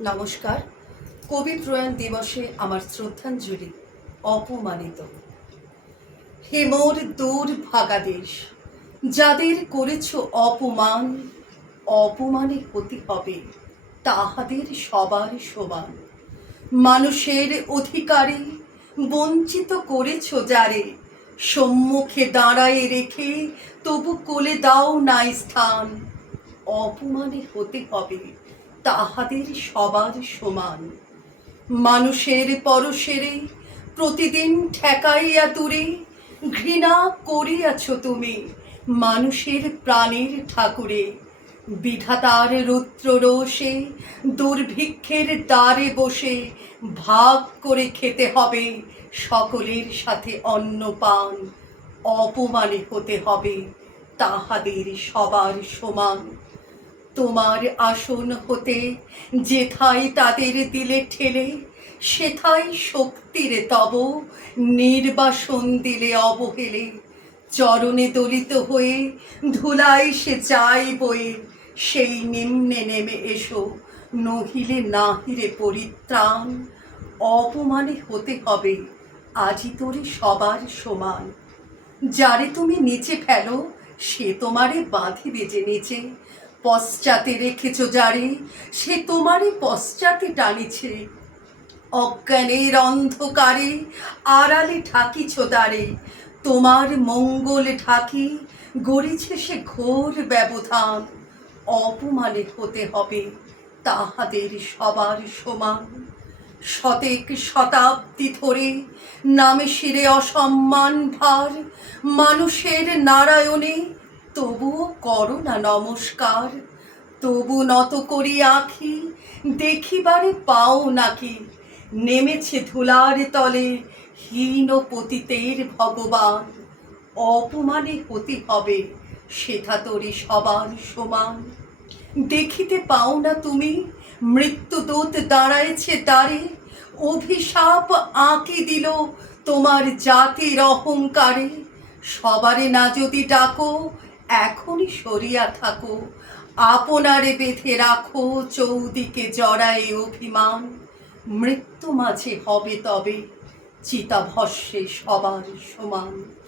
নমস্কার। কবি প্রয়াণ দিবসে আমার শ্রদ্ধাঞ্জলি অপমানিত। হে মোর দূর ভাগা দেশ, যাদের করেছ অপমান, অপমানে হতে হবে তাহাদের সবার সমান। মানুষের অধিকারে বঞ্চিত করেছ যারে, সম্মুখে দাঁড়ায় রেখে তবু কোলে দাও নাই স্থান। অপমানে হতে হবে তাহাদের সবার সমান। মানুষের পরশেরে, প্রতিদিন ঠেকাইয়া দূরে ঘৃণা করিয়াছ তুমি মানুষের প্রাণের ঠাকুরে। বিধাতার রুদ্র রোষে দুর্ভিক্ষের দ্বারে বসে ভাগ করে খেতে হবে সকলের সাথে অন্ন পান অপমানে হতে হবে তাহাদের সবার সমান। তোমার আসন হতে যেথায় তাদের দিলে ঠেলে সেথায় শক্তির তব নির্বাসন দিলে অবহেলে। চরণে দলিত হয়ে ধুলাই সে চাই বয়ে, সেই নিম্নে নেমে এসো, নহিলে নাহিরে পরিত্রাণ। অপমানে হতে হবে, আজি তোরে সবার সমান। যারে তুমি নিচে ফেলো, সে তোমারে বাঁধিবে যে নিচে। পশ্চাতে রেখেছ যারে সে তোমারই পশ্চাতে টানিছে। অজ্ঞানের অন্ধকারে আড়ালে ঠাকিছ দ্বারে, তোমার মঙ্গল ঢাকি গড়িছে সে ঘোর ব্যবধান। অপমানে হতে হবে তাহাদের সবার সমান। শতেক শতাব্দী ধরে নামে শিরে অসম্মান ভার, মানুষের নারায়ণে করো না নমস্কার। তবু নত করি আখি, দেখিবারে পাও নাকি। নেমেছে ধুলার তলে হীন পতিতের ভগবান। অপমানে হতে হবে, সেথা তোরে সবার সমান। দেখিতে পাও না তুমি মৃত্যুদূত দাঁড়ায়েছে দ্বারে। অভিশাপ আঁকি দিল তোমার জাতির অহংকারে। সবারে না যদি ডাকো এখনই সরিয়া থাকো। আপনারে বেঁধে রাখো চৌদিকে জড়ায় অভিমান। মৃত্যু মাঝে হবে তবে, চিতাভস্যে সবার সমান।